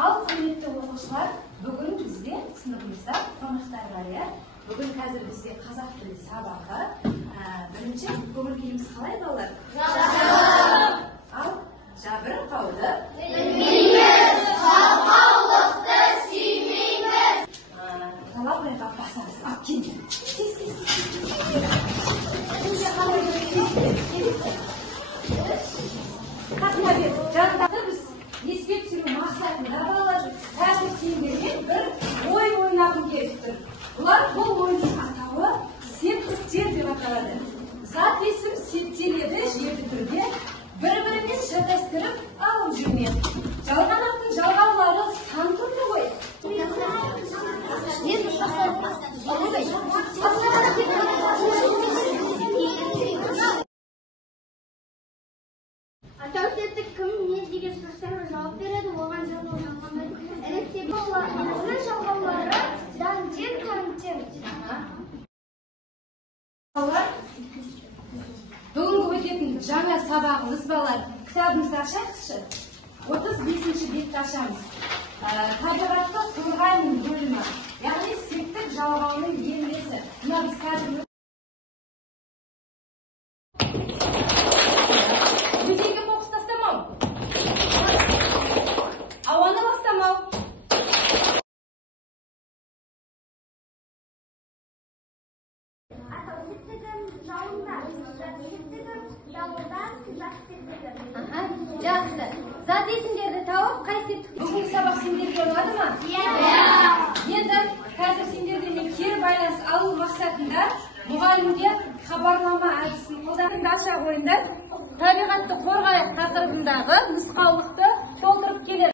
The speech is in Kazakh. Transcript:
Al құрметті оқушылар, бүгін бізде сыныбымызда қонақтар бар, иә? Бүгін қазір бізде қазақ тілі сабағы. Бірінші көңіл-күйіміз қалай балалар? Жабыр. Ал жабырқауды білмейміз, жалқаулықты сүймейміз. Талапайға басамыз. Ап, келді. Қасына бер, жанындағы біз еске түсіру мақсатында балалар қазір сендермен бір ой ойнағым келіп тұр. Бұл ойынның атауы септіктер деп аталады. Зат есім септеледі жерді түрде, бір-бірімен шатастырып алып жүрмек. Жалған аттың жалғаулары сан түрлі ғой. Атау септік кім не деген сұрақтарға жауап береді, оған жалғау жалғамайды. Әректе болғанның жалғаулары дәнден көрінтер. Бүгінгі өтетін жаңа сабағымыз балалар. Кітабымызды ашайықшы. 35-ші бетті ашамыз. Табиғатты қорғаймын бөлімі. Яғни септік жалғауының емлесі. Мына біз қазір бөтенге қоқыс тастамау. Ауаны ластамау. Атау септігін жауындан, септігін дауылдан, зат септігін. Жақсы. Зат есімдерді тауып, қай септік? Бүгінгі сабақ сендерге ұнады ма? Иә. Енді қазір сендермен кері байланыс алу мақсатында мұғалімге хабарлама әдісін қолданыңды аша қойыңдар. Табиғатты қорғайық тақырыбындағы нұсқаулық